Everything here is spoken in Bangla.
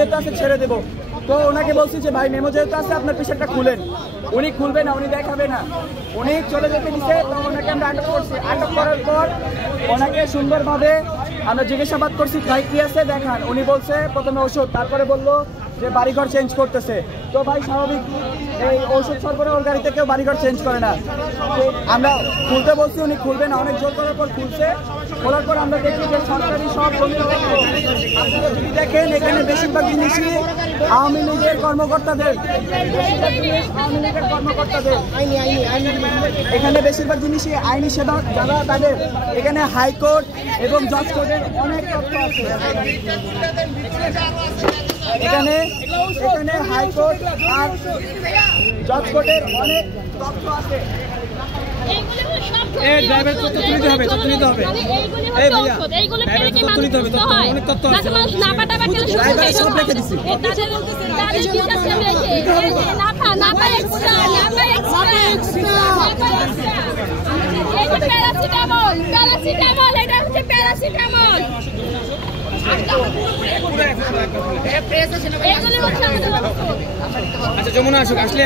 যেহেতু আছে ছেড়ে দেবো। তো ওনাকে বলছি যে ভাই মেমো যেহেতু আছে আপনার পিছনটা খুলেন। উনি খুলবে না, উনি দেখাবে না, উনি চলে যেতে দিচ্ছে। তো ওনাকে আমরা আটক করছি। আটক করার পর ওনাকে সুন্দরভাবে আমরা জিজ্ঞাসাবাদ করছি ভাই কি আছে দেখান। উনি বলছে প্রথমে ওষুধ, তারপরে বললো যে বাড়িঘর চেঞ্জ করতেছে। তো ভাই স্বাভাবিক, এই ওষুধ সরবরাহের গাড়িতে কেউ বাড়িঘর চেঞ্জ করে না। আমরা খুলতে বলছি, উনি খুলবে না, অনেক জোর করার পর খুলছে। খোলার পর আমরা দেখি যে সরকারি সব আপনারা যদি দেখেন এখানে বেশিরভাগ জিনিসই আওয়ামী লীগের কর্মকর্তাদের, এখানে বেশিরভাগ জিনিসই আইনি সেবা যারা তাদের। এখানে হাইকোর্ট এবং জজ কোর্টের অনেক তথ্য আছে। এখানে হাইকোর্ট আর জজ কোর্টের অনেক তথ্য আছে। ড্রাইভার তথ্য তুলতে হবে, তথ্য নিতে হবে। এই ভাইয়া ড্রাইভার তথ্য তুলতে হবে, তথ্য অনেক তথ্য আছে। ড্রাইভার সব রেখে দিছি। আচ্ছা যমুনা আসুক, আসলে